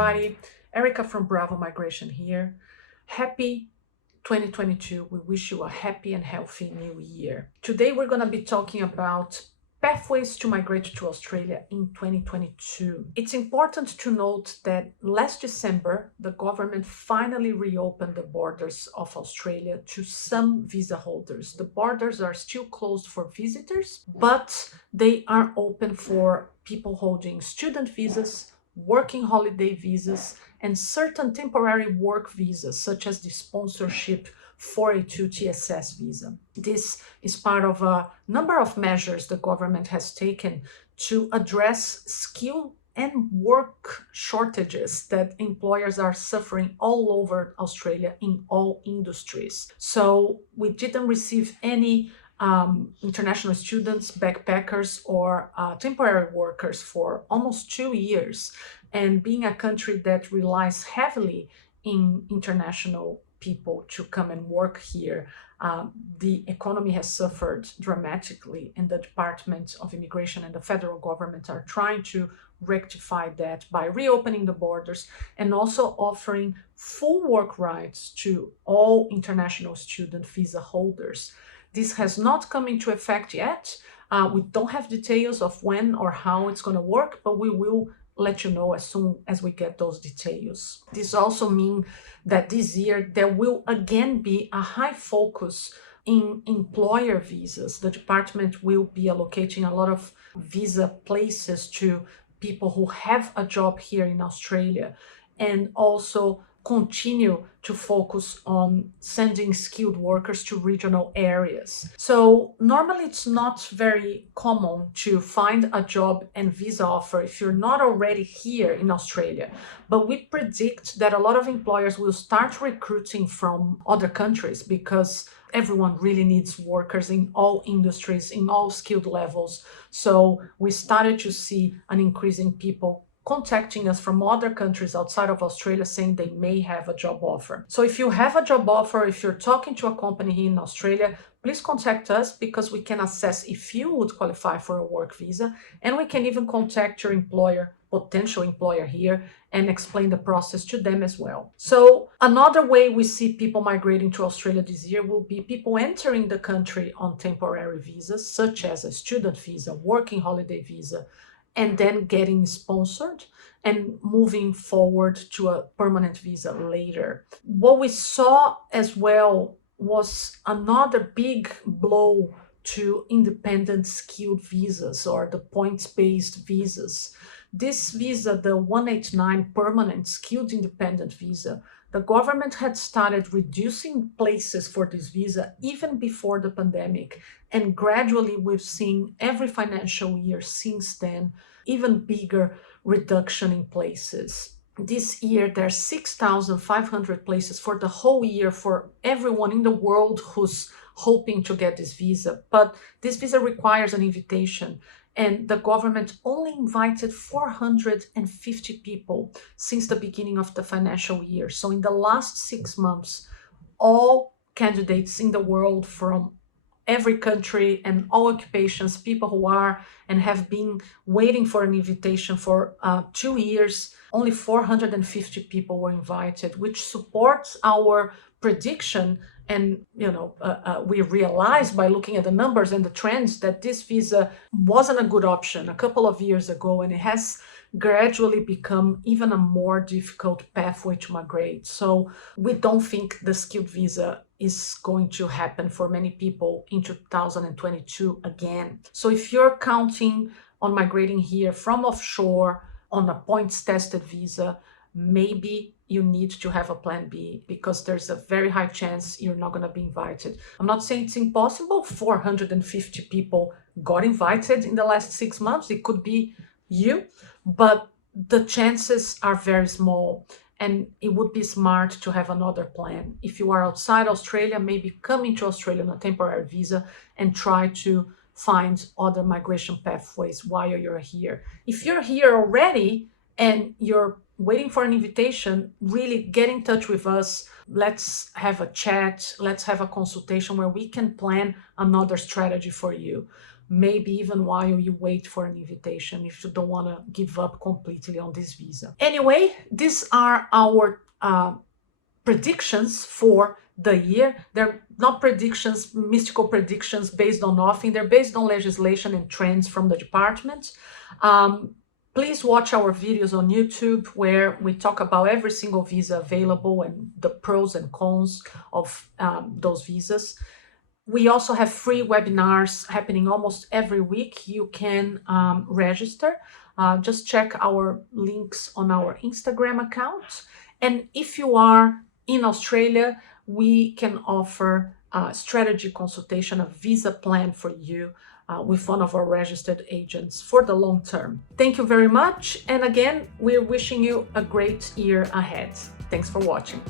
everybody. Erica from Bravo Migration here. Happy 2022. We wish you a happy and healthy new year. Today we're going to be talking about pathways to migrate to Australia in 2022. It's important to note that last December, the government finally reopened the borders of Australia to some visa holders. The borders are still closed for visitors, but they are open for people holding student visas, working holiday visas, and certain temporary work visas, such as the sponsorship 482 TSS visa. This is part of a number of measures the government has taken to address skill and work shortages that employers are suffering all over Australia in all industries. So we didn't receive any international students, backpackers, or temporary workers for almost 2 years. And being a country that relies heavily in international people to come and work here, the economy has suffered dramatically, and the Department of Immigration and the federal government are trying to rectify that by reopening the borders and also offering full work rights to all international student visa holders. This has not come into effect yet. We don't have details of when or how it's going to work, but we will let you know as soon as we get those details. This also means that this year there will again be a high focus in employer visas. The department will be allocating a lot of visa places to people who have a job here in Australia, and also continue to focus on sending skilled workers to regional areas. So normally it's not very common to find a job and visa offer if you're not already here in Australia. But we predict that a lot of employers will start recruiting from other countries because everyone really needs workers in all industries, in all skilled levels. So we started to see an increase in people contacting us from other countries outside of Australia saying they may have a job offer. So if you have a job offer, if you're talking to a company here in Australia, please contact us because we can assess if you would qualify for a work visa, and we can even contact your employer, potential employer here, and explain the process to them as well. So another way we see people migrating to Australia this year will be people entering the country on temporary visas, such as a student visa, working holiday visa, and then getting sponsored and moving forward to a permanent visa later. What we saw as well was another big blow to independent skilled visas, or the points-based visas. This visa, the 189 permanent skilled independent visa, the government had started reducing places for this visa even before the pandemic. And gradually we've seen every financial year since then, even bigger reduction in places. This year, there's 6,500 places for the whole year for everyone in the world who's hoping to get this visa. But this visa requires an invitation, and the government only invited 450 people since the beginning of the financial year. So in the last 6 months, all candidates in the world from every country and all occupations, people who are and have been waiting for an invitation for 2 years, only 450 people were invited, which supports our prediction. And we realized by looking at the numbers and the trends that this visa wasn't a good option a couple of years ago, and it has gradually become even a more difficult pathway to migrate. So we don't think the skilled visa is going to happen for many people in 2022 again. So if you're counting on migrating here from offshore on a points-tested visa, maybe you need to have a plan B, because there's a very high chance you're not going to be invited. I'm not saying it's impossible. 450 people got invited in the last 6 months. It could be you, but the chances are very small, and it would be smart to have another plan. If you are outside Australia, maybe come into Australia on a temporary visa and try to find other migration pathways while you're here. If you're here already and you're waiting for an invitation, really get in touch with us. Let's have a chat. Let's have a consultation where we can plan another strategy for you. maybe even while you wait for an invitation, if you don't want to give up completely on this visa. Anyway, these are our predictions for the year. They're not predictions, mystical predictions based on nothing. They're based on legislation and trends from the department. Please watch our videos on YouTube where we talk about every single visa available and the pros and cons of those visas. We also have free webinars happening almost every week. You can register. Just check our links on our Instagram account. And if you are in Australia, we can offer a strategy consultation, a visa plan for you with one of our registered agents for the long term. Thank you very much. And again, we're wishing you a great year ahead. Thanks for watching.